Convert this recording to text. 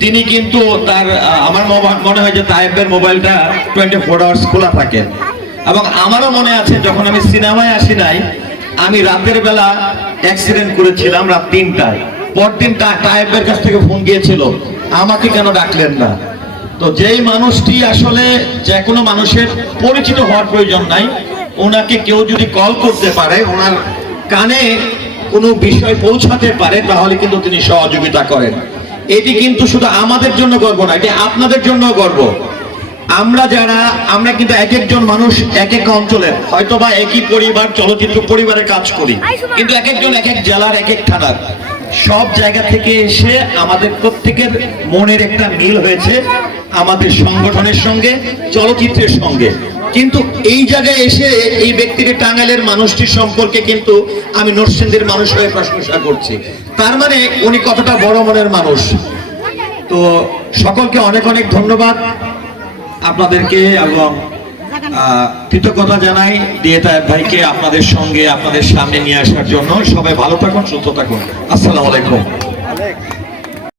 তিনি কিন্তু তার আমার মনে হয় যে তায়েবের মোবাইলটা টোয়েন্টি ফোর আওয়ার্স খোলা থাকে। এবং আমারও মনে আছে, যখন আমি সিনেমায় আসি নাই, আমি রাতের বেলা অ্যাক্সিডেন্ট করেছিলাম রাত তিনটায়। পরদিন তা- তায়েবের কাছ থেকে ফোন গিয়েছিল, আমাকে কেন ডাকলেন না? তো যেই মানুষটি আসলে যে কোনো মানুষের পরিচিত হওয়ার প্রয়োজন নাই, ওনাকে কেউ যদি কল করতে পারে, ওনার কানে কোনো বিষয় পৌঁছাতে পারে, তাহলে কিন্তু তিনি সহযোগিতা করেন। এটি কিন্তু শুধু আমাদের জন্য গর্ব না এটি আপনাদের জন্য গর্ব। আমরা যারা আমরা কিন্তু এক একজন মানুষ এক এক অঞ্চলের হয়তোবা একই পরিবার চলচ্চিত্র পরিবারে কাজ করি কিন্তু এক একজন এক এক জেলার এক এক থানার। সব জায়গা থেকে এসে আমাদের প্রত্যেকের মনের একটা মিল হয়েছে আমাদের সংগঠনের সঙ্গে চলচ্চিত্রের সঙ্গে। কিন্তু এই জায়গায় এসে এই ব্যক্তিকে টাঙ্গাইলের মানুষটির সম্পর্কে কিন্তু আমি নরসিংদীর মানুষ হয়ে প্রশংসা করছি। তার মানে উনি কতটা বড় মনের মানুষ। তো সকলকে অনেক অনেক ধন্যবাদ আপনাদেরকে এবং কৃতজ্ঞতা জানাই দিয়ে ভাইকে আপনাদের সঙ্গে, আপনাদের সামনে নিয়ে আসার জন্য। সবাই ভালো থাকুন, সুস্থ থাকুন। আসসালামু আলাইকুম।